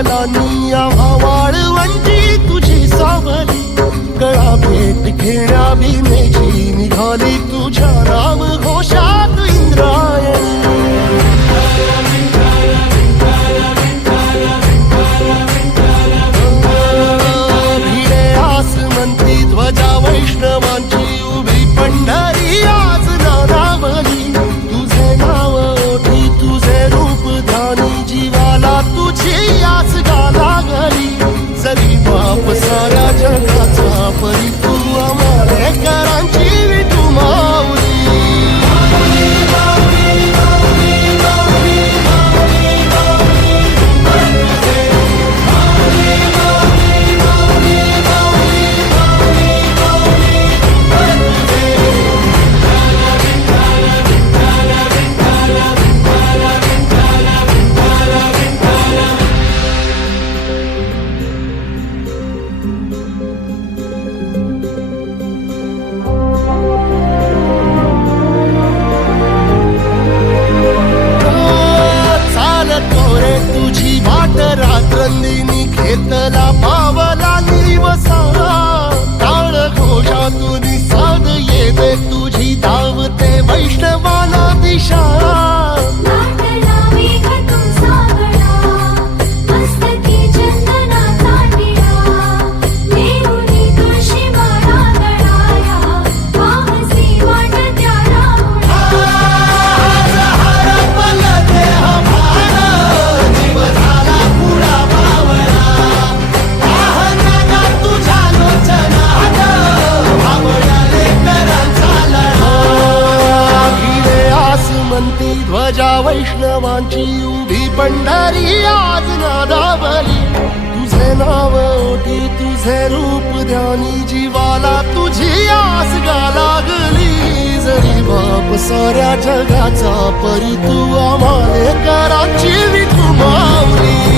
पावलांनी आम्हा वाळवंटी तुझी सावली, गळा भेट घेण्या भीमेची निघाली तुझ्या नाम घोषात इंद्रायणी. भिडे आसमंती ध्वजा वैष्णवांची उभी पंढरी आज नानावली, तुझे नाव ओठी तुझे रूप ध्यानी जीवाला तुझी आस गा लागली. जरी बाप साऱ्या जगाचा परी तू आमालेकरांची विठू माऊली. तुझी वाट रात्रंदिनी घेतला पावला निवसा, टाळ घोषातून साध येते तुझी धावते वैष्णवाला दिशा. ध्वजा वैष्णवांची उभी पंढरी आज नादावली, तुझे नाव ओठी तुझे रूप ध्यानी जीवाला तुझी आस गा लागली. जरी बाप साऱ्या जगाचा परी तू आमालेकरांची विठू माऊली.